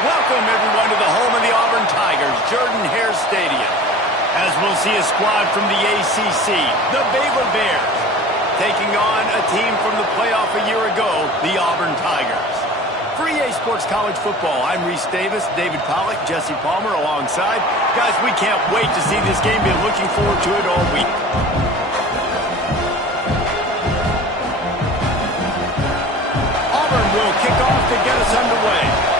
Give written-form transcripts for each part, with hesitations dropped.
Welcome, everyone, to the home of the Auburn Tigers, Jordan-Hare Stadium. As we'll see a squad from the ACC, the Baylor Bears, taking on a team from the playoff a year ago, the Auburn Tigers. For EA Sports College Football, I'm Reese Davis, David Pollack, Jesse Palmer alongside. Guys, we can't wait to see this game. Been looking forward to it all week. Auburn will kick off to get us underway.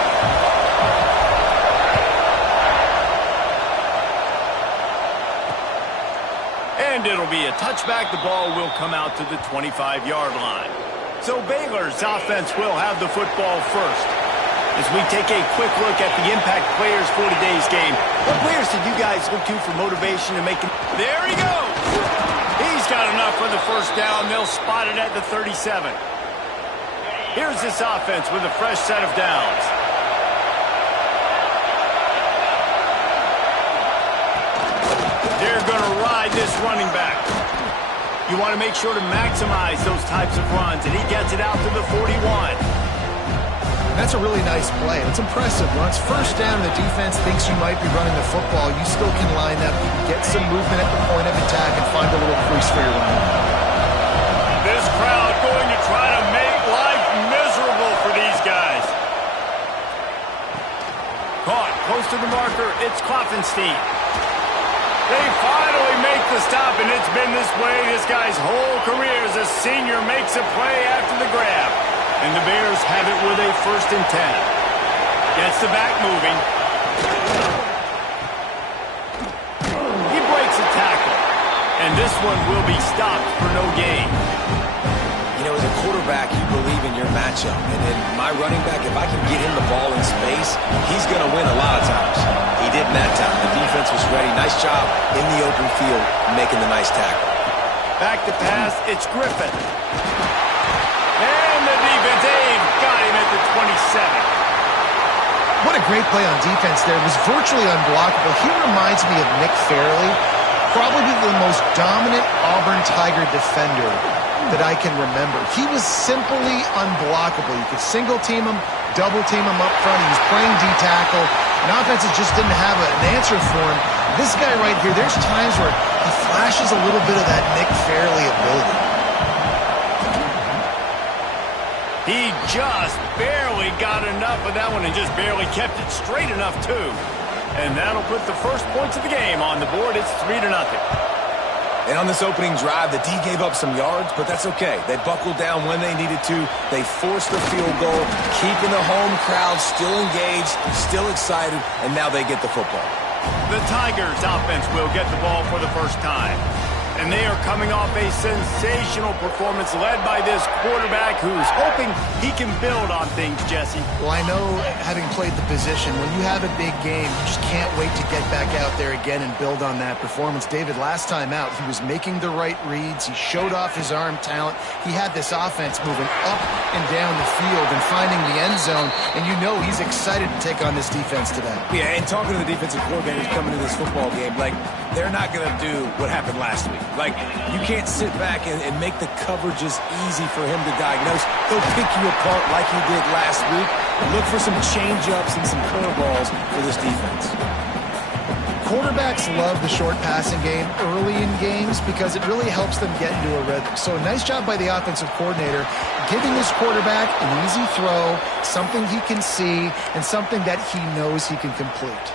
And it'll be a touchback. The ball will come out to the 25-yard line. So Baylor's offense will have the football first. As we take a quick look at the impact players for today's game, what players did you guys look to for motivation to make it? There he goes! He's got enough for the first down. They'll spot it at the 37. Here's this offense with a fresh set of downs. They're going to ride this running back. You want to make sure to maximize those types of runs, and he gets it out to the 41. That's a really nice play. It's impressive. When it's first down, the defense thinks you might be running the football. You still can line up, get some movement at the point of attack, and find a little crease for your running. This crowd going to try to make life miserable for these guys. Caught close to the marker. It's Klopfenstein. They finally make the stop, and it's been this way this guy's whole career as a senior makes a play after the grab. And the Bears have it with a 1st and 10. Gets the back moving. He breaks a tackle. And this one will be stopped for no gain. You know, as a quarterback, you believe in your matchup. And in my running back, if I can get him the ball in space, he's going to win a lot of times. He didn't that time. The defense was ready. Nice job in the open field making the nice tackle. Back to pass. It's Griffin. And the defense, they've got him at the 27. What a great play on defense there. It was virtually unblockable. He reminds me of Nick Fairley, probably the most dominant Auburn Tiger defender that I can remember. He was simply unblockable. You could single team him, double team him up front. He was playing D-tackle, and offenses just didn't have an answer for him. This guy right here, there's times where he flashes a little bit of that Nick Fairley ability. He just barely got enough of that one and just barely kept it straight enough, too. And that'll put the first points of the game on the board. It's 3-0. And on this opening drive, the D gave up some yards, but that's okay. They buckled down when they needed to. They forced the field goal, keeping the home crowd still engaged, still excited, and now they get the football. The Tigers offense will get the ball for the first time. And they are coming off a sensational performance led by this quarterback who's hoping he can build on things, Jesse. Well, I know, having played the position, when you have a big game, you just can't wait to get back out there again and build on that performance. David, last time out, he was making the right reads. He showed off his arm talent. He had this offense moving up and down the field and finding the end zone. And you know he's excited to take on this defense today. Yeah, and talking to the defensive coordinators coming to this football game, like, they're not going to do what happened last week. Like, you can't sit back and make the coverages easy for him to diagnose. He'll pick you apart like he did last week. Look for some change-ups and some curveballs for this defense. Quarterbacks love the short passing game early in games because it really helps them get into a rhythm. So a nice job by the offensive coordinator giving his quarterback an easy throw, something he can see, and something that he knows he can complete.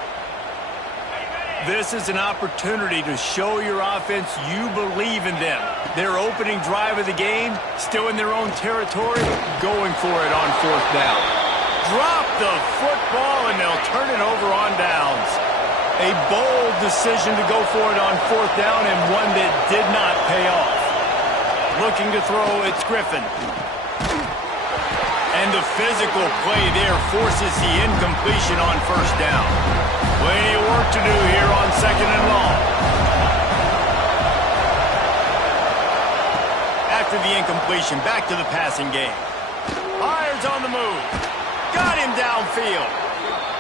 This is an opportunity to show your offense you believe in them. Their opening drive of the game, still in their own territory, going for it on 4th down. Drop the football, and they'll turn it over on downs. A bold decision to go for it on 4th down, and one that did not pay off. Looking to throw, it's Griffin. And the physical play there forces the incompletion on 1st down. Plenty of work to do here on 2nd and long. After the incompletion, back to the passing game. Fires on the move. Got him downfield.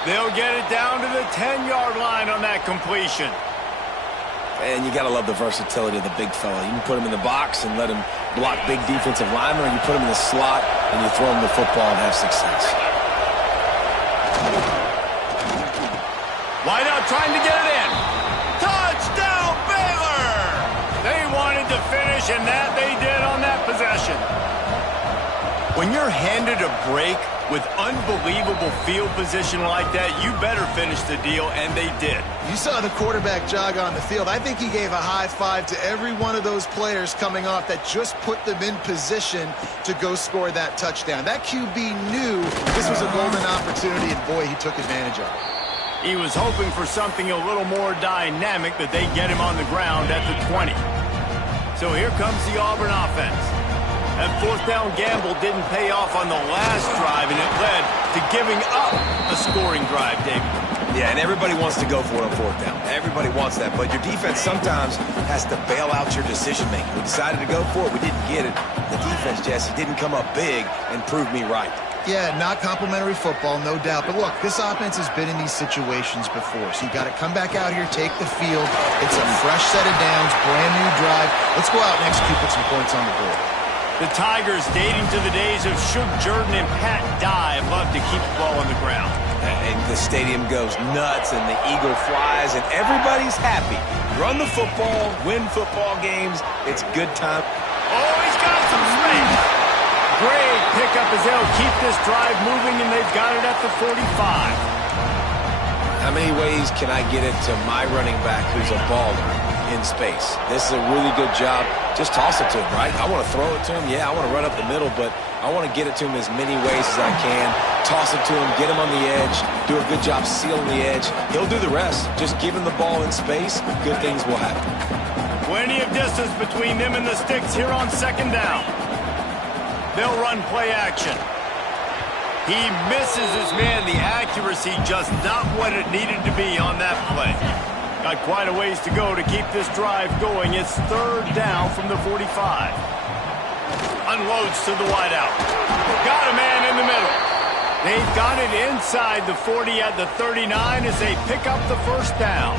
They'll get it down to the 10-yard line on that completion. And you got to love the versatility of the big fella. You can put him in the box and let him block big defensive linemen, or you put him in the slot and you throw him the football and have success. trying to get it in. Touchdown, Baylor! They wanted to finish, and that they did on that possession. When you're handed a break with unbelievable field position like that, you better finish the deal, and they did. You saw the quarterback jog on the field. I think he gave a high five to every one of those players coming off that just put them in position to go score that touchdown. That QB knew this was a golden opportunity, and boy, he took advantage of it. He was hoping for something a little more dynamic, that they get him on the ground at the 20. So here comes the Auburn offense. That fourth down gamble didn't pay off on the last drive, and it led to giving up a scoring drive, David. Yeah, and everybody wants to go for it on fourth down. Everybody wants that, but your defense sometimes has to bail out your decision-making. We decided to go for it. We didn't get it. The defense, Jesse, didn't come up big and prove me right. Yeah, not complimentary football, no doubt. But look, this offense has been in these situations before, so you got to come back out here, take the field. It's a fresh set of downs, brand new drive. Let's go out and execute, put some points on the board. The Tigers, dating to the days of Shug Jordan and Pat Dye, love to keep the ball on the ground. And the stadium goes nuts, and the eagle flies, and everybody's happy. Run the football, win football games. It's good time. Oh, he's got some space. Great pickup as they'll keep this drive moving, and they've got it at the 45. How many ways can I get it to my running back who's a baller in space? This is a really good job. Just toss it to him, right? I want to throw it to him. Yeah, I want to run up the middle, but I want to get it to him as many ways as I can. Toss it to him, get him on the edge, do a good job sealing the edge. He'll do the rest. Just give him the ball in space, good things will happen. Plenty of distance between them and the sticks here on second down. They'll run play action. He misses his man. The accuracy just not what it needed to be on that play. Got quite a ways to go to keep this drive going. It's third down from the 45. Unloads to the wideout. Got a man in the middle. They've got it inside the 40 at the 39 as they pick up the first down.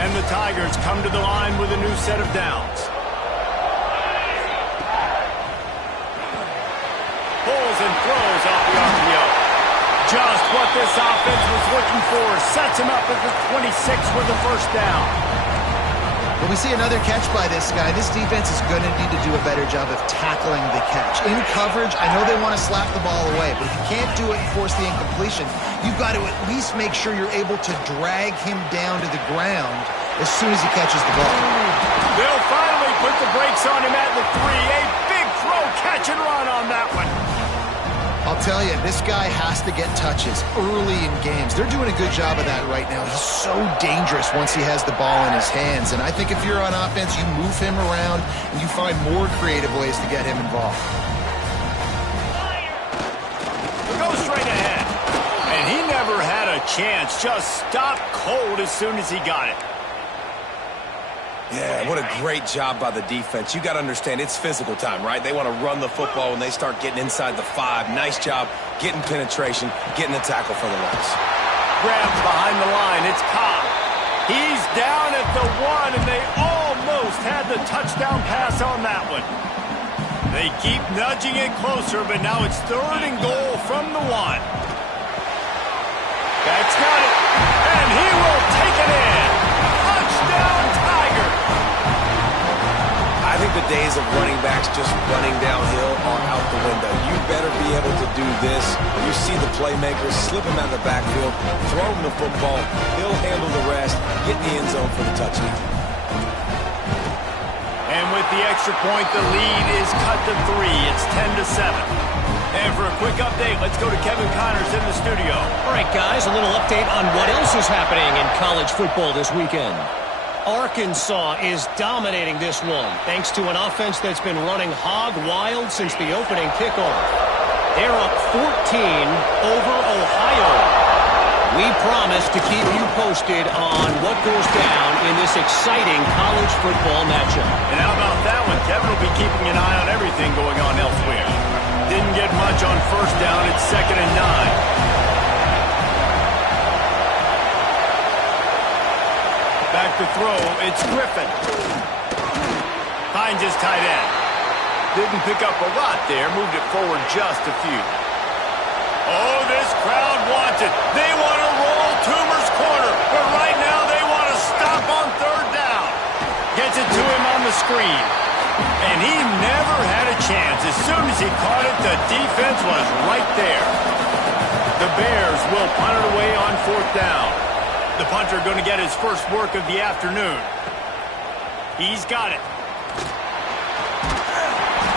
And the Tigers come to the line with a new set of downs. Pulls and throws off the RPO. Just what this offense was looking for. Sets him up at the 26 with the first down. When we see another catch by this guy, this defense is going to need to do a better job of tackling the catch. In coverage, I know they want to slap the ball away, but if you can't do it and force the incompletion, you've got to at least make sure you're able to drag him down to the ground as soon as he catches the ball. They'll finally put the brakes on him at the 3. A big throw, catch and run on that one. I'll tell you, this guy has to get touches early in games. They're doing a good job of that right now. He's so dangerous once he has the ball in his hands. And I think if you're on offense, you move him around and you find more creative ways to get him involved. Go straight ahead. And he never had a chance. Just stopped cold as soon as he got it. Yeah, what a great job by the defense. You got to understand, it's physical time, right? They want to run the football when they start getting inside the 5. Nice job getting penetration, getting the tackle for the loss. Grabs behind the line. It's Cobb. He's down at the 1, and they almost had the touchdown pass on that one. They keep nudging it closer, but now it's 3rd and goal from the 1. That's got it, and he will take it in. Touchdown, Tiger. I think the days of running backs just running downhill are out the window. You better be able to do this. You see the playmakers, slip him out of the backfield, throw him the football. He'll handle the rest, get in the end zone for the touchdown. And with the extra point, the lead is cut to 3. It's 10-7. And for a quick update, let's go to Kevin Connors in the studio. All right, guys, a little update on what else is happening in college football this weekend. Arkansas is dominating this one, thanks to an offense that's been running hog wild since the opening kickoff. They're up 14 over Ohio. We promise to keep you posted on what goes down in this exciting college football matchup. And how about that one? Kevin will be keeping an eye on everything going on elsewhere. Didn't get much on first down. It's 2nd and 9. Back to throw. It's Griffin. Finds his tight end. Didn't pick up a lot there. Moved it forward just a few. Oh, this crowd wants it. They want to roll Toomer's corner. We're And he never had a chance. As soon as he caught it, the defense was right there. The Bears will punt it away on 4th down. The punter going to get his first work of the afternoon. He's got it.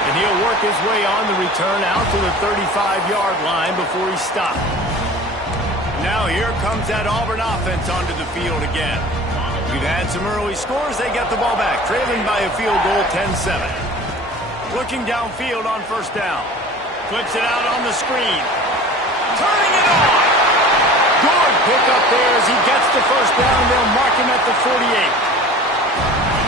And he'll work his way on the return out to the 35-yard line before he stopped. Now here comes that Auburn offense onto the field again. We've had some early scores. They get the ball back, trailing by a field goal 10-7. Looking downfield on 1st down. Flips it out on the screen. Turning it on. Good pick up there as he gets the 1st down. They'll mark him at the 48.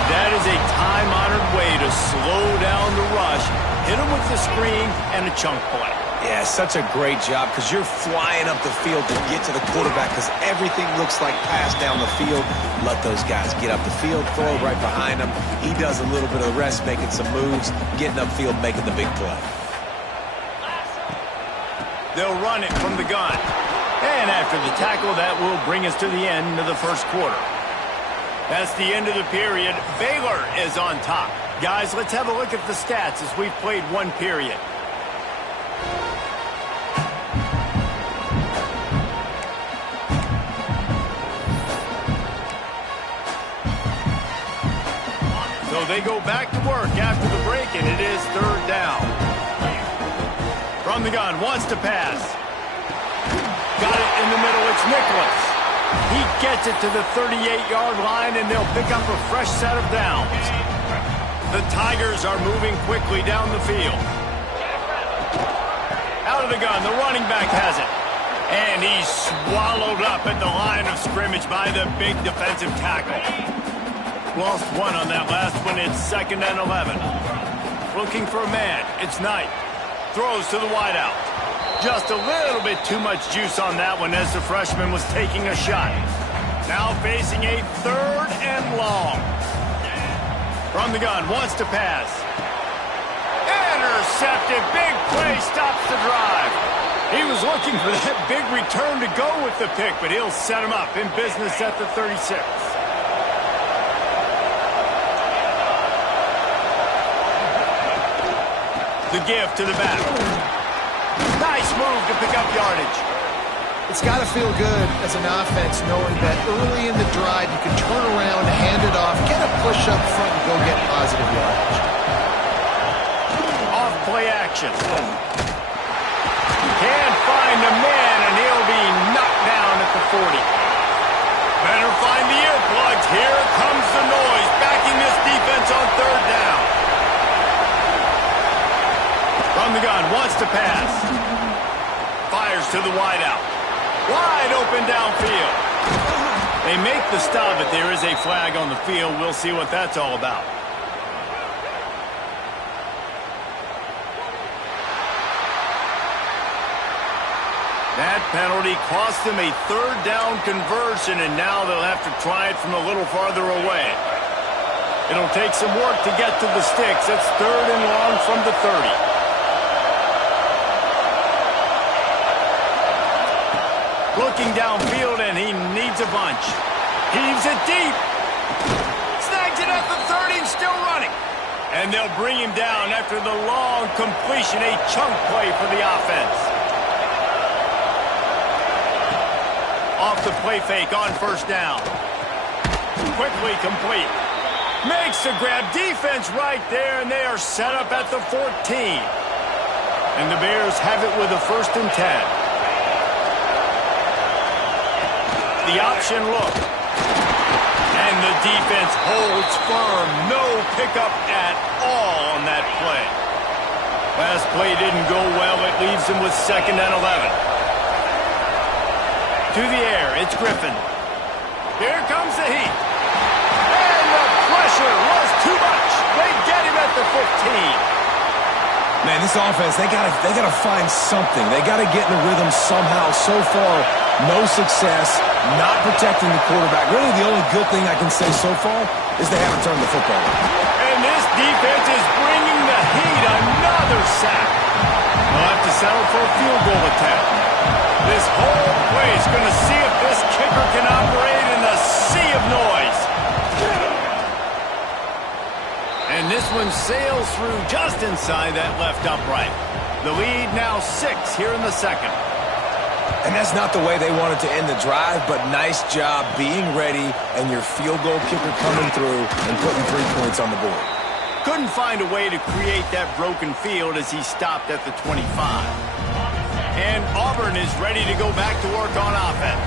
That is a time-honored way to slow down the rush, hit him with the screen, and a chunk play. Yeah, such a great job because you're flying up the field to get to the quarterback because everything looks like pass down the field. Let those guys get up the field, throw right behind him. He does a little bit of the rest, making some moves, getting upfield, making the big play. They'll run it from the gun. And after the tackle, that will bring us to the end of the 1st quarter. That's the end of the period. Baylor is on top. Guys, let's have a look at the stats as we've played 1 period. So they go back to work after the break, and it is 3rd down. From the gun, wants to pass. Got it in the middle, it's Nicholas. He gets it to the 38-yard line, and they'll pick up a fresh set of downs. The Tigers are moving quickly down the field. Out of the gun, the running back has it. And he's swallowed up at the line of scrimmage by the big defensive tackle. Lost 1 on that last one. It's 2nd and 11. Looking for a man. It's Knight. Throws to the wideout. Just a little bit too much juice on that one as the freshman was taking a shot. Now facing a 3rd and long. From the gun, wants to pass. Intercepted, big play, stops the drive. He was looking for that big return to go with the pick, but he'll set him up in business at the 36. The give to the back. Nice move to pick up yardage. It's got to feel good as an offense knowing that early in the drive you can turn around, hand it off, get a push up front, and go get positive yardage. Off play action. Can't find a man, and he'll be knocked down at the 40. Better find the earplugs. Here comes the noise, backing this defense on 3rd down. From the gun, wants to pass. Fires to the wideout. Wide open downfield. They make the stop, but there is a flag on the field. We'll see what that's all about. That penalty cost them a 3rd down conversion, and now they'll have to try it from a little farther away. It'll take some work to get to the sticks. It's 3rd and long from the 30. Looking downfield, and he needs a bunch. Heaves it deep. Snags it at the 30 and still running. And they'll bring him down after the long completion, a chunk play for the offense. Off the play fake on 1st down. Quickly complete. Makes the grab. Defense right there, and they are set up at the 14. And the Bears have it with a 1st and 10. The option look. And the defense holds firm. No pickup at all on that play. Last play didn't go well. It leaves them with 2nd and 11. To the air, it's Griffin. Here comes the heat. And the pressure was too much. They get him at the 15. Man, this offense, they gotta find something. They gotta get in the rhythm somehow. So far, no success, not protecting the quarterback. Really, the only good thing I can say so far is they haven't turned the football over. And this defense is bringing the heat. Another sack. They'll have to settle for a field goal attempt. This whole play is going to see if this kicker can operate in the sea of noise. And this one sails through just inside that left upright. The lead now 6 here in the second. And that's not the way they wanted to end the drive, but nice job being ready and your field goal kicker coming through and putting 3 points on the board. Couldn't find a way to create that broken field as he stopped at the 25. And Auburn is ready to go back to work on offense.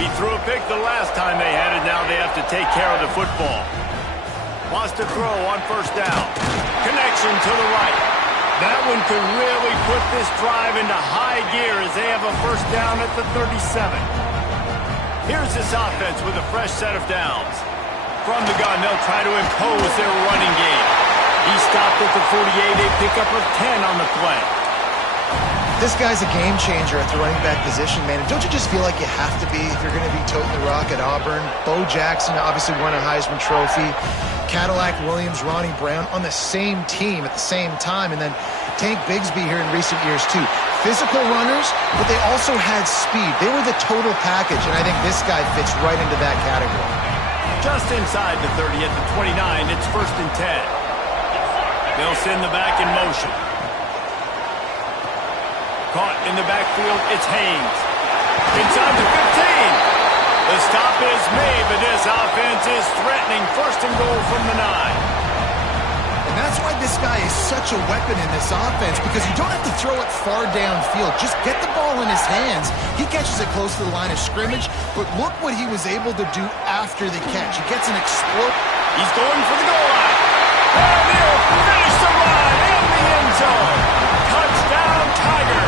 He threw a pick the last time they had it. Now they have to take care of the football. Wants to throw on first down. Connection to the right. That one could really put this drive into high gear as they have a first down at the 37. Here's this offense with a fresh set of downs. From the gun, they'll try to impose their running game. He stopped at the 48, a pickup of 10 on the play. This guy's a game changer at the running back position, man. And don't you just feel like you have to be if you're going to be toting the rock at Auburn? Bo Jackson obviously won a Heisman Trophy. Cadillac Williams, Ronnie Brown on the same team at the same time. And then Tank Bigsby here in recent years, too. Physical runners, but they also had speed. They were the total package, and I think this guy fits right into that category. Just inside the 30 at the 29, it's 1st and 10. They'll send the back in motion. Caught in the backfield, it's Haynes. Inside the 15. The stop is made, but this offense is threatening. 1st and goal from the 9. And that's why this guy is such a weapon in this offense, because you don't have to throw it far downfield. Just get the ball in his hands. He catches it close to the line of scrimmage, but look what he was able to do after the catch. He gets an explode. He's going for the goal line. And he'll finish the run in the end zone. Touchdown, Tiger.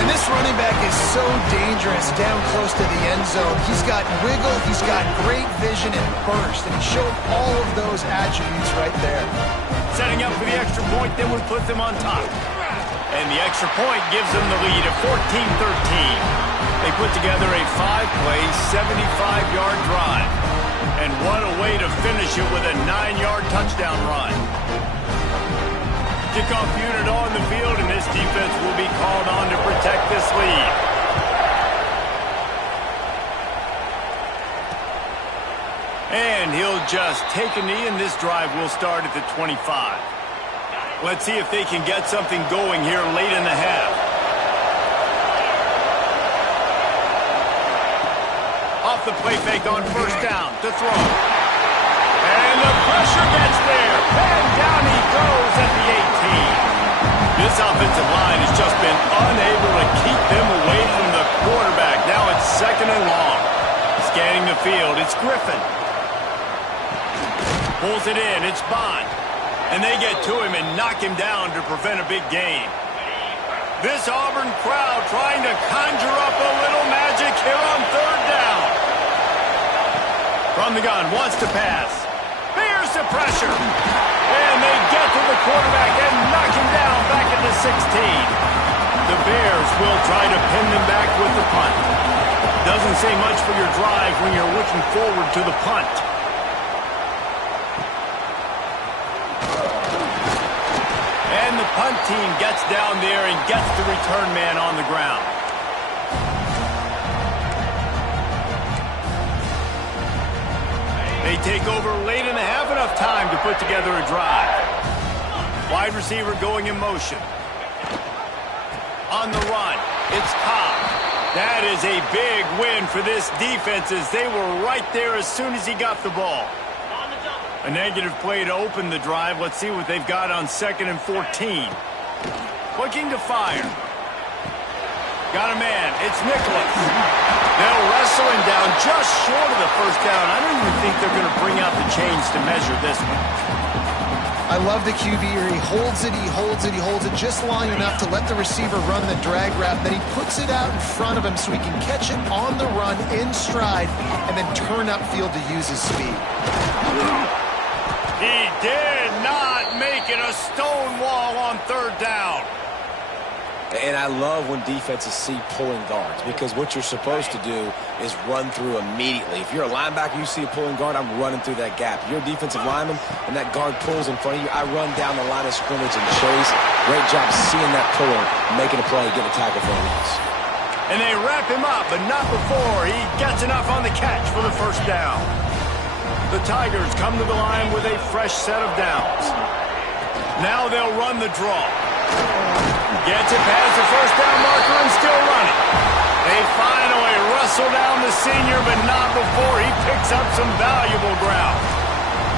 And this running back is so dangerous down close to the end zone. He's got wiggle, he's got great vision and burst, and he showed all of those attributes right there. Setting up for the extra point, then we put them on top. And the extra point gives them the lead at 14-13. They put together a 5-play, 75-yard drive. And what a way to finish it with a 9-yard touchdown run. Kickoff unit on the field, and this defense will be called on to protect this lead. And he'll just take a knee, and this drive will start at the 25. Let's see if they can get something going here late in the half. Off the play fake on first down to throw. And the pressure gets there. And down he goes at the 18. This offensive line has just been unable to keep them away from the quarterback. Now it's 2nd and long. Scanning the field, it's Griffin. Pulls it in, it's Bond. And they get to him and knock him down to prevent a big gain. This Auburn crowd trying to conjure up a little magic here on 3rd down. From the gun, wants to pass. Here's the pressure. And they get to the quarterback and knock him down back at the 16. The Bears will try to pin them back with the punt. Doesn't say much for your drive when you're looking forward to the punt. And the punt team gets down there and gets the return man on the ground. They take over late in the half, enough time to put together a drive. Wide receiver going in motion. On the run, it's Cobb. That is a big win for this defense as they were right there as soon as he got the ball. A negative play to open the drive. Let's see what they've got on 2nd and 14. Looking to fire. Got a man. It's Nicholas. They'll wrestle him down just short of the first down. I don't even think they're going to bring out the chains to measure this one. I love the QB here. He holds it, he holds it, he holds it just long enough to let the receiver run the drag route. Then he puts it out in front of him so he can catch it on the run in stride and then turn upfield to use his speed. He did not make it a stone wall on 3rd down. And I love when defenses see pulling guards, because what you're supposed to do is run through immediately. If you're a linebacker, you see a pulling guard, I'm running through that gap. If you're a defensive lineman and that guard pulls in front of you, I run down the line of scrimmage and chase. Great job seeing that puller, making a play, getting a tackle for a loss. And they wrap him up, but not before he gets enough on the catch for the first down. The Tigers come to the line with a fresh set of downs. Now they'll run the draw. Gets it past the first down marker and still running. They finally wrestle down the senior, but not before he picks up some valuable ground.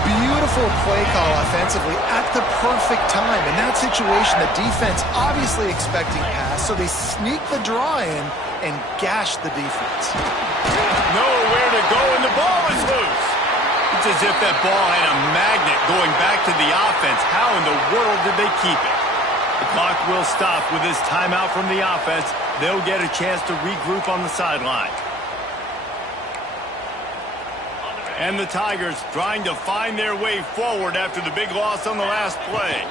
Beautiful play call offensively at the perfect time. In that situation, the defense obviously expecting pass, so they sneak the draw in and gash the defense. Nowhere to go, and the ball is loose. It's as if that ball had a magnet going back to the offense. How in the world did they keep it? The clock will stop with this timeout from the offense. They'll get a chance to regroup on the sideline. And the Tigers trying to find their way forward after the big loss on the last play.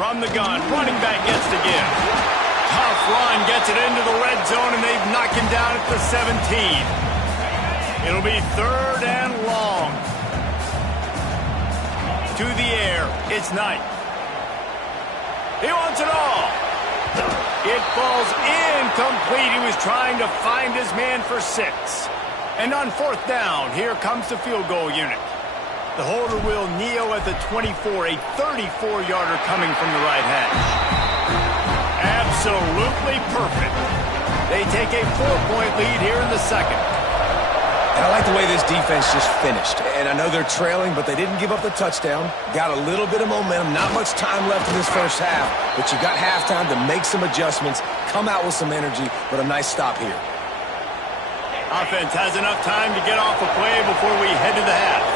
From the gun, running back gets the give. Tough run, gets it into the red zone, and they've knocked him down at the 17. It'll be 3rd and long. To the air, it's Knight. He wants it all. It falls incomplete. He was trying to find his man for 6. And on 4th down, here comes the field goal unit. The holder will kneel at the 24, a 34-yarder coming from the right hash. Absolutely perfect. They take a 4-point lead here in the second. And I like the way this defense just finished. And I know they're trailing, but they didn't give up the touchdown. Got a little bit of momentum. Not much time left in this first half, but you got halftime to make some adjustments, come out with some energy, but a nice stop here. Offense has enough time to get off a play before we head to the half.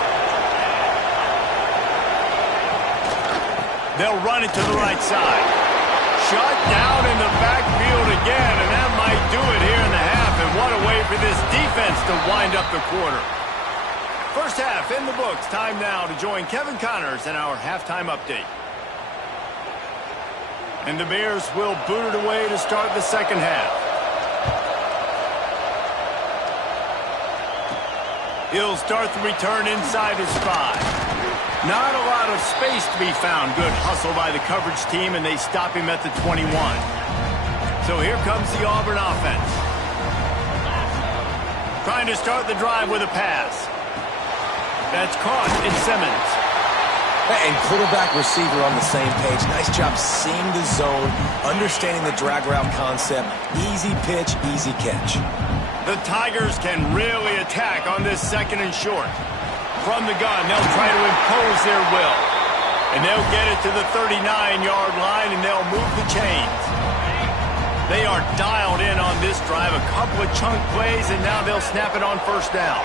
They'll run it to the right side. Shut down in the backfield again, and that might do it here in the half. And what a way for this defense to wind up the quarter. First half in the books. Time now to join Kevin Connors in our halftime update. And the Bears will boot it away to start the second half. He'll start the return inside his 5. Not a lot of space to be found. Good hustle by the coverage team, and they stop him at the 21. So here comes the Auburn offense. Trying to start the drive with a pass. That's caught. It's Simmons. And quarterback receiver on the same page. Nice job seeing the zone, understanding the drag route concept. Easy pitch, easy catch. The Tigers can really attack on this 2nd and short. From the gun, they'll try to impose their will. And they'll get it to the 39-yard line, and they'll move the chains. They are dialed in on this drive. A couple of chunk plays, and now they'll snap it on 1st down.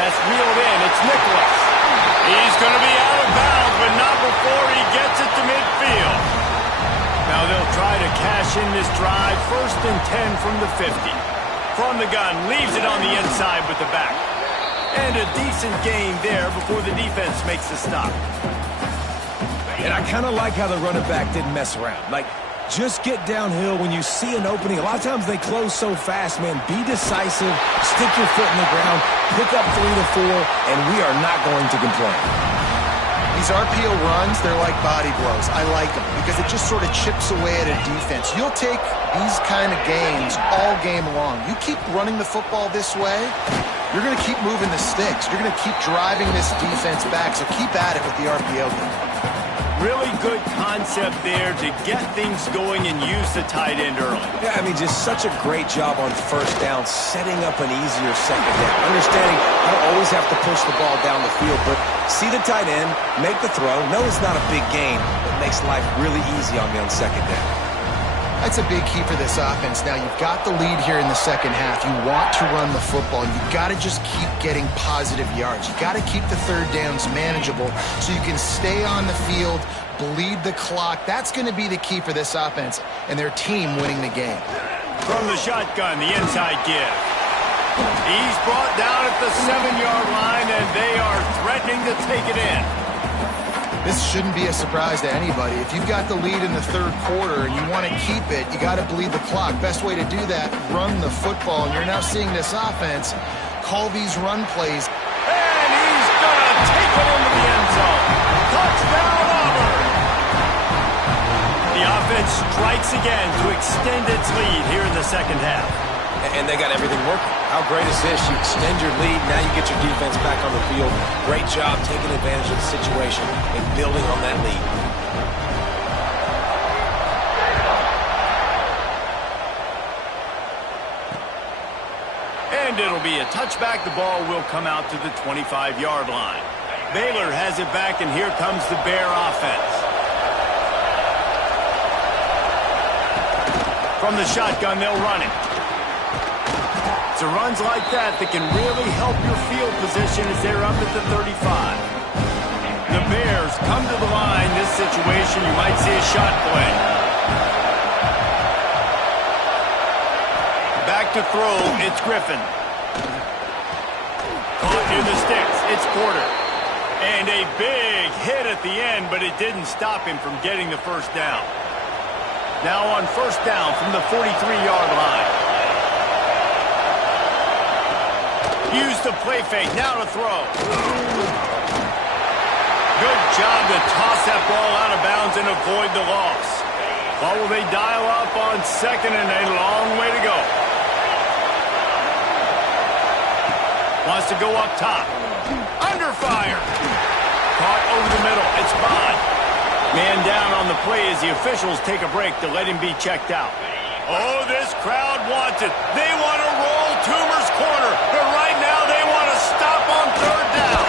That's reeled in. It's Nicholas. He's going to be out of bounds, but not before he gets it to midfield. Now they'll try to cash in this drive. 1st and 10 from the 50. From the gun, leaves it on the inside with the back. And a decent gain there before the defense makes the stop. And I kind of like how the running back didn't mess around. Like, just get downhill when you see an opening. A lot of times they close so fast, man. Be decisive, stick your foot in the ground, pick up 3 to 4, and we are not going to complain. These RPO runs, they're like body blows. I like them because it just sort of chips away at a defense. You'll take these kind of games all game long. You keep running the football this way, you're going to keep moving the sticks. You're going to keep driving this defense back, so keep at it with the RPO game. Really good concept there to get things going and use the tight end early. Yeah, I mean, just such a great job on 1st down, setting up an easier 2nd down. Understanding I don't always have to push the ball down the field, but see the tight end, make the throw. No, it's not a big gain, but makes life really easy on me on 2nd down. That's a big key for this offense. Now, you've got the lead here in the second half. You want to run the football. You've got to just keep getting positive yards. You've got to keep the third downs manageable so you can stay on the field, bleed the clock. That's going to be the key for this offense and their team winning the game. From the shotgun, the inside give. He's brought down at the 7-yard line, and they are threatening to take it in. This shouldn't be a surprise to anybody. If you've got the lead in the third quarter and you want to keep it, you got to bleed the clock. Best way to do that, run the football. And you're now seeing this offense call these run plays. And he's going to take it into the end zone. Touchdown, Auburn! The offense strikes again to extend its lead here in the second half. and they got everything working. How great is this? You extend your lead, now you get your defense back on the field. Great job taking advantage of the situation and building on that lead. And it'll be a touchback. The ball will come out to the 25-yard line. Baylor has it back, and here comes the Bear offense. From the shotgun, they'll run it. It's a runs like that that can really help your field position as they're up at the 35. The Bears come to the line. This situation, you might see a shot play. Back to throw, it's Griffin. Caught near the sticks, it's Porter. And a big hit at the end, but it didn't stop him from getting the first down. Now on first down from the 43-yard line. Use the play fake, now to throw. Good job to toss that ball out of bounds and avoid the loss. What will they dial up on second, and a long way to go. Wants to go up top. Under fire. Caught over the middle. It's Bond. Man down on the play as the officials take a break to let him be checked out. Oh, this crowd wants it. They want to roll Toomer's corner, but right now they want to stop on third down.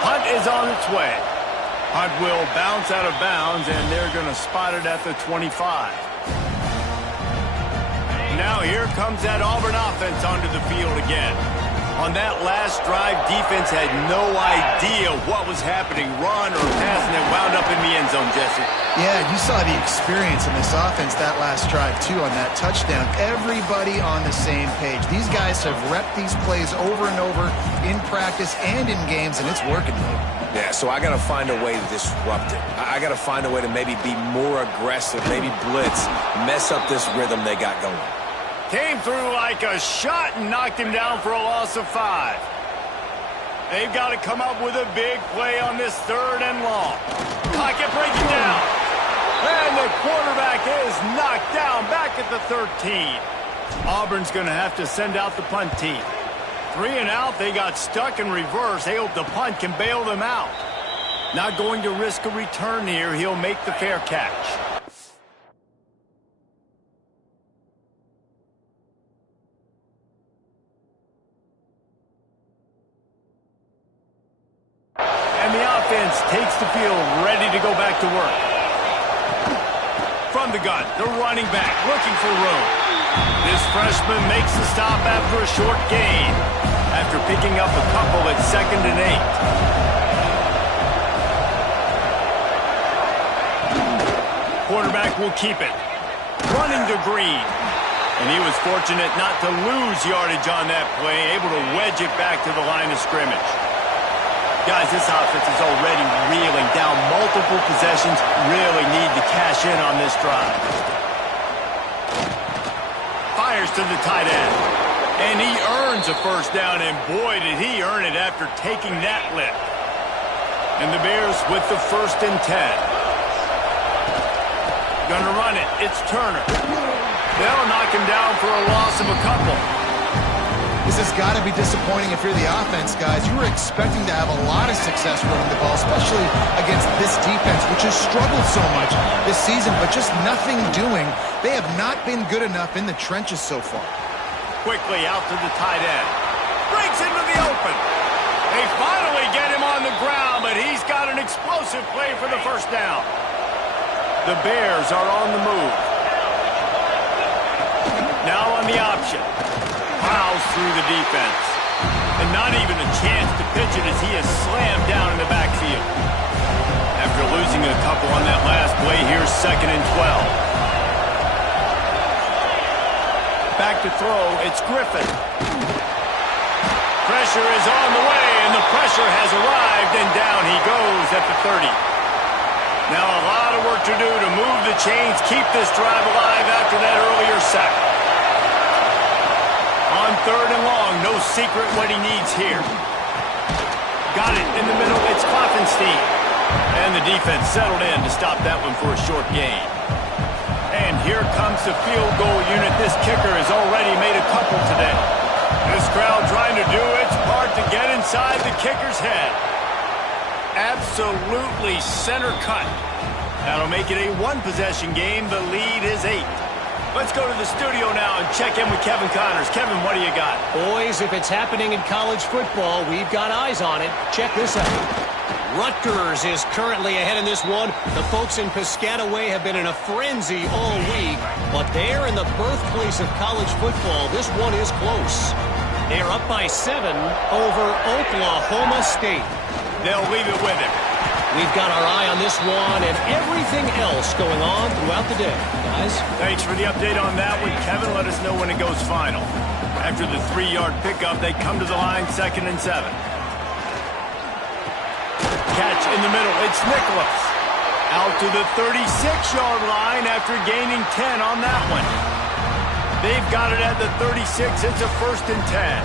Hunt is on its way. Hunt will bounce out of bounds, and they're going to spot it at the 25. Now here comes that Auburn offense onto the field again. On that last drive, defense had no idea what was happening, run or pass, and it wound up in the end zone, Jesse. Yeah, you saw the experience in this offense that last drive, too, on that touchdown. Everybody on the same page. These guys have repped these plays over and over in practice and in games, and it's working, Dave. Yeah, so I got to find a way to disrupt it. I got to find a way to maybe be more aggressive, maybe blitz, mess up this rhythm they got going. Came through like a shot and knocked him down for a loss of 5. They've got to come up with a big play on this third and long. Pocket breaking down. And the quarterback is knocked down back at the 13. Auburn's going to have to send out the punt team. 3 and out, they got stuck in reverse. They hope the punt can bail them out. Not going to risk a return here. He'll make the fair catch. Takes the field, ready to go back to work. From the gun, the running back looking for room. This freshman makes the stop after a short gain, after picking up a couple at 2nd and 8. Quarterback will keep it. Running to Green. And he was fortunate not to lose yardage on that play, able to wedge it back to the line of scrimmage. Guys, this offense is already reeling down multiple possessions. Really need to cash in on this drive. Fires to the tight end. And he earns a first down, and boy, did he earn it after taking that lift. And the Bears with the 1st and 10. Gonna run it. It's Turner. They'll knock him down for a loss of a couple. This has got to be disappointing if you're the offense, guys. You were expecting to have a lot of success running the ball, especially against this defense, which has struggled so much this season, but just nothing doing. They have not been good enough in the trenches so far. Quickly out to the tight end. Breaks into the open. They finally get him on the ground, but he's got an explosive play for the first down. The Bears are on the move. Now on the option. Plows through the defense. And not even a chance to pitch it as he is slammed down in the backfield. After losing a couple on that last play, here's 2nd and 12. Back to throw, it's Griffin. Pressure is on the way, and the pressure has arrived, and down he goes at the 30. Now a lot of work to do to move the chains, keep this drive alive after that earlier sack. On 3rd and long, no secret what he needs here. Got it in the middle. It's Klopfenstein. And the defense settled in to stop that one for a short gain. And here comes the field goal unit. This kicker has already made a couple today. This crowd trying to do its part to get inside the kicker's head. Absolutely center cut. That'll make it a one-possession game. The lead is 8. Let's go to the studio now and check in with Kevin Connors. Kevin, what do you got? Boys, if it's happening in college football, we've got eyes on it. Check this out. Rutgers is currently ahead in this one. The folks in Piscataway have been in a frenzy all week, but there in the birthplace of college football, this one is close. They're up by 7 over Oklahoma State. They'll leave it with him. We've got our eye on this one and everything else going on throughout the day, guys. Thanks for the update on that one, Kevin. Let us know when it goes final. After the 3-yard pickup, they come to the line, 2nd and 7. Catch in the middle. It's Nicholas. Out to the 36-yard line after gaining 10 on that one. They've got it at the 36. It's a 1st and 10.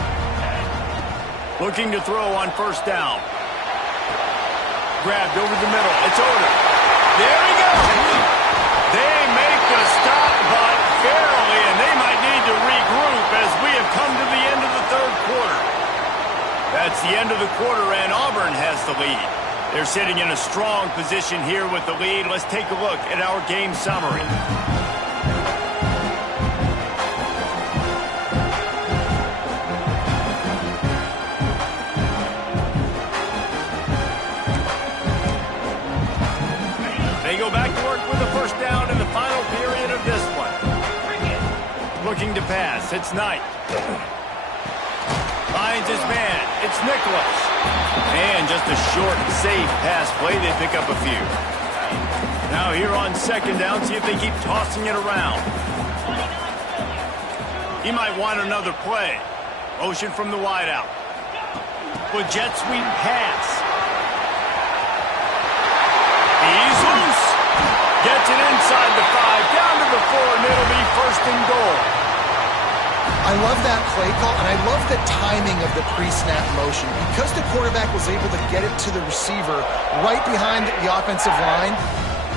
Looking to throw on 1st down. Grabbed over the middle. It's Oder. There he goes. They make the stop, but barely, and they might need to regroup as we have come to the end of the 3rd quarter. That's the end of the quarter, and Auburn has the lead. They're sitting in a strong position here with the lead. Let's take a look at our game summary. They go back to work with a 1st down in the final period of this one. Looking to pass. It's Knight. Finds his man. It's Nicholas. And just a short, safe pass play. They pick up a few. Now here on 2nd down, see if they keep tossing it around. He might want another play. Motion from the wideout. With jet sweep pass. He's loose. Gets it inside the 5, down to the 4, and it'll be 1st and goal. I love that play call, and I love the timing of the pre-snap motion. Because the quarterback was able to get it to the receiver right behind the offensive line,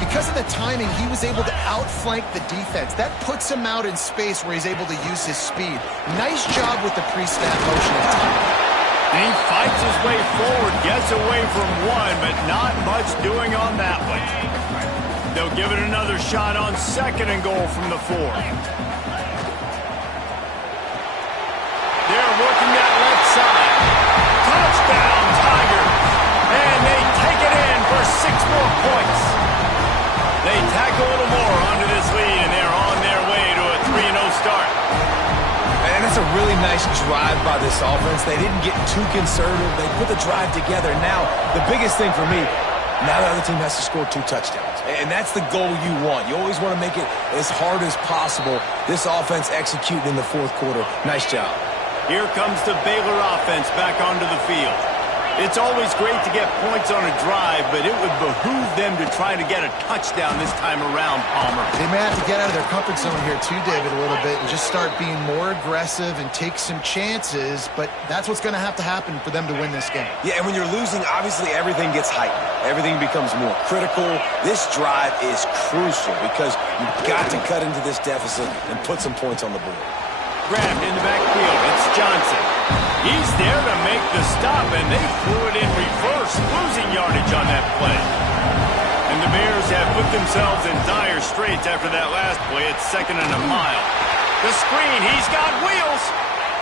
because of the timing, he was able to outflank the defense. That puts him out in space where he's able to use his speed. Nice job with the pre-snap motion and timing. He fights his way forward, gets away from one, but not much doing on that one. They'll give it another shot on 2nd and goal from the 4. They're working that left side. Touchdown, Tigers! And they take it in for 6 more points. They tack a little more onto this lead, and they're on their way to a 3-0 start. And that's a really nice drive by this offense. They didn't get too conservative. They put the drive together. Now, the biggest thing for me, now the other team has to score 2 touchdowns. And that's the goal you want. You always want to make it as hard as possible. This offense executing in the 4th quarter. Nice job. Here comes the Baylor offense back onto the field. It's always great to get points on a drive, but it would behoove them to try to get a touchdown this time around, Palmer. They may have to get out of their comfort zone here too, David, a little bit and just start being more aggressive and take some chances, but that's what's going to happen for them to win this game. Yeah, and when you're losing, obviously everything gets heightened. Everything becomes more critical. This drive is crucial because you've got to cut into this deficit and put some points on the board. Grabbed in the backfield. It's Johnson. He's there to make the stop, and they threw it in reverse, losing yardage on that play. And the Bears have put themselves in dire straits after that last play. It's 2nd and a mile. The screen, he's got wheels.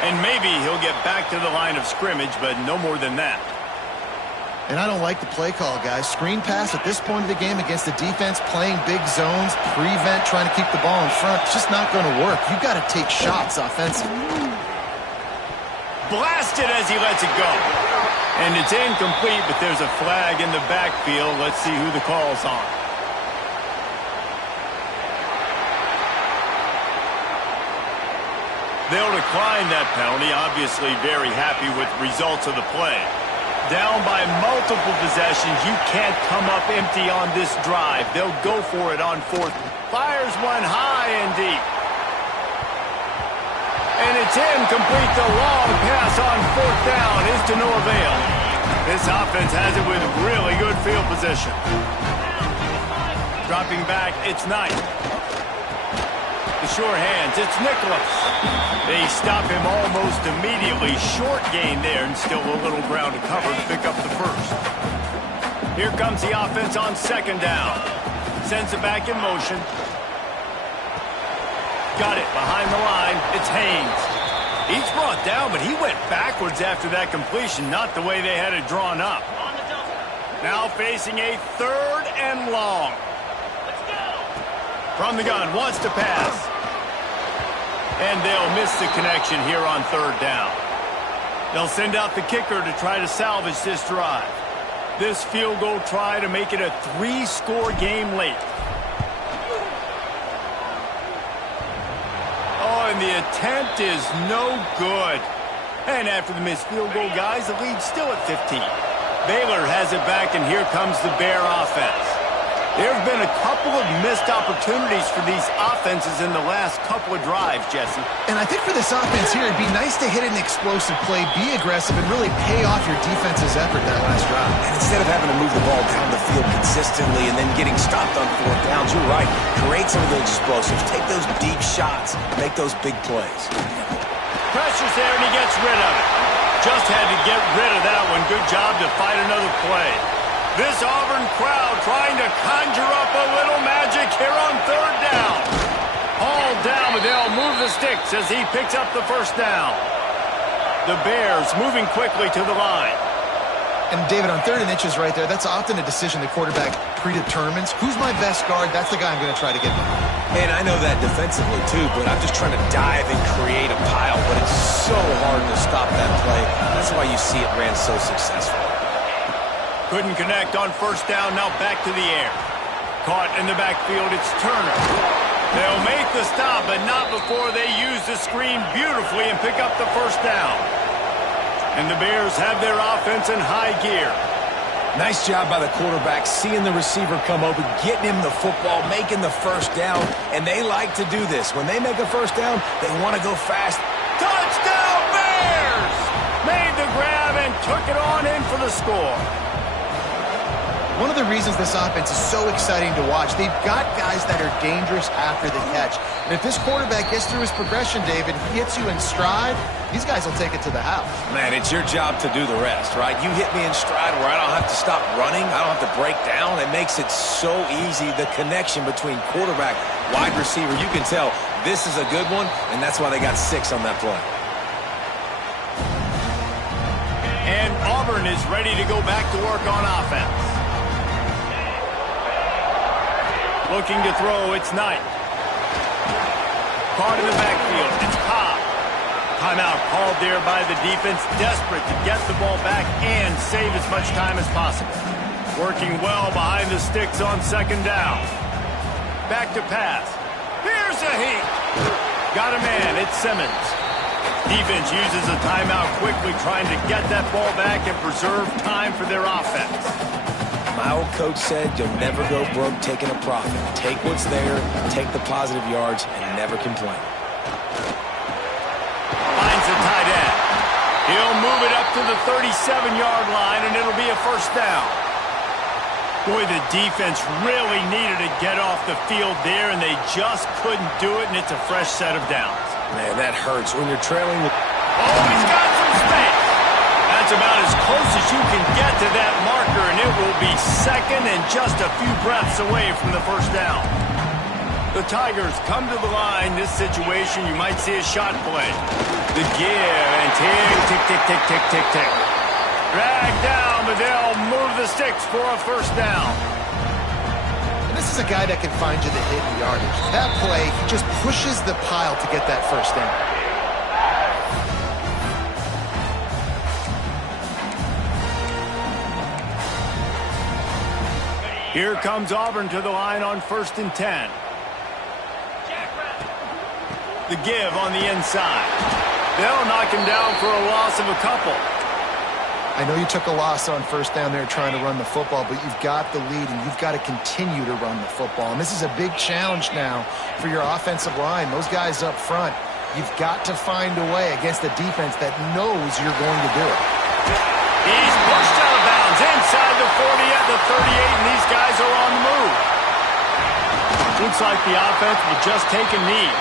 And maybe he'll get back to the line of scrimmage, but no more than that. And I don't like the play call, guys. Screen pass at this point of the game against the defense, playing big zones, prevent, trying to keep the ball in front. It's just not going to work. You've got to take shots offensively. Blasted as he lets it go. And it's incomplete, but there's a flag in the backfield. Let's see who the call's on. They'll decline that penalty, obviously very happy with the results of the play. Down by multiple possessions, you can't come up empty on this drive. They'll go for it on 4th. Fires one high and deep. And it's incomplete. The long pass on 4th down is to no avail. This offense has it with really good field position. Dropping back, it's Knight. The sure hands, it's Nicholas. They stop him almost immediately. Short gain there, and still a little ground to cover to pick up the first. Here comes the offense on second down. Sends it back in motion. Got it behind the line. It's Haynes. He's brought down, but he went backwards after that completion, not the way they had it drawn up. Now facing a third and long. From the gun, wants to pass. And they'll miss the connection here on third down. They'll send out the kicker to try to salvage this drive. This field goal try to make it a 3-score game late. Oh, and the attempt is no good. And after the missed field goal, guys, the lead's still at 15. Baylor has it back, and here comes the Bear offense. There have been a couple of missed opportunities for these offenses in the last couple of drives, Jesse. And I think for this offense here, it'd be nice to hit an explosive play, be aggressive, and really pay off your defense's effort that last drive. And instead of having to move the ball down the field consistently and then getting stopped on fourth downs, you're right. Create some of those explosives. Take those deep shots. Make those big plays. Pressure's there, and he gets rid of it. Just had to get rid of that one. Good job to fight another play. This Auburn crowd trying to conjure up a little magic here on third down. Hauled down, but they'll move the sticks as he picks up the first down. The Bears moving quickly to the line. And David, on 3rd and inches right there, that's often a decision the quarterback predetermines. Who's my best guard? That's the guy I'm going to try to get behind. And I know that defensively too, but I'm just trying to dive and create a pile, but it's so hard to stop that play. That's why you see it ran so successful. Couldn't connect on first down, now back to the air. Caught in the backfield, it's Turner. They'll make the stop, but not before they use the screen beautifully and pick up the first down. And the Bears have their offense in high gear. Nice job by the quarterback, seeing the receiver come open, getting him the football, making the first down, and they like to do this. When they make a first down, they want to go fast. Touchdown, Bears! Made the grab and took it on in for the score. One of the reasons this offense is so exciting to watch, they've got guys that are dangerous after the catch. And if this quarterback gets through his progression, David, hits you in stride, these guys will take it to the house. Man, it's your job to do the rest, right? You hit me in stride where I don't have to stop running. I don't have to break down. It makes it so easy. The connection between quarterback, wide receiver, you can tell this is a good one, and that's why they got 6 on that play. And Auburn is ready to go back to work on offense. Looking to throw, it's Knight. Caught in the backfield, it's Cobb. Timeout called there by the defense, desperate to get the ball back and save as much time as possible. Working well behind the sticks on second down. Back to pass. Here's a heat. Got a man, it's Simmons. Defense uses a timeout quickly, trying to get that ball back and preserve time for their offense. My old coach said you'll never go broke taking a profit. Take what's there, take the positive yards, and never complain. Finds the tight end. He'll move it up to the 37-yard line, and it'll be a first down. Boy, the defense really needed to get off the field there, and they just couldn't do it, and it's a fresh set of downs. Man, that hurts when you're trailing. Oh, he's got some space. That's about as close as you can get to that marker, and it will be second and just a few breaths away from the first down. The Tigers come to the line. This situation, you might see a shot play. The give and tick, tick, tick, tick, tick, tick, tick. Drag down, but they'll move the sticks for a first down. And this is a guy that can find you the hidden yardage. That play, he just pushes the pile to get that first down. Here comes Auburn to the line on 1st and 10. The give on the inside. They'll knock him down for a loss of a couple. I know you took a loss on first down there trying to run the football, but you've got the lead, and you've got to continue to run the football. And this is a big challenge now for your offensive line. Those guys up front, you've got to find a way against a defense that knows you're going to do it. He's pushed out of 40 at the 38, and these guys are on the move. Looks like the offense will just take a knee.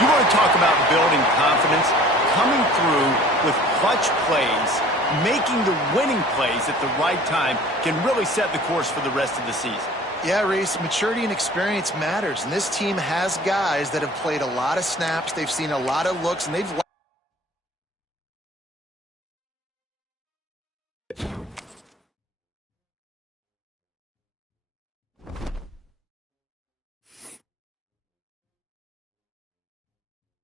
You want to talk about building confidence? Coming through with clutch plays, making the winning plays at the right time can really set the course for the rest of the season. Yeah, Reese, maturity and experience matters, and this team has guys that have played a lot of snaps. They've seen a lot of looks, and they've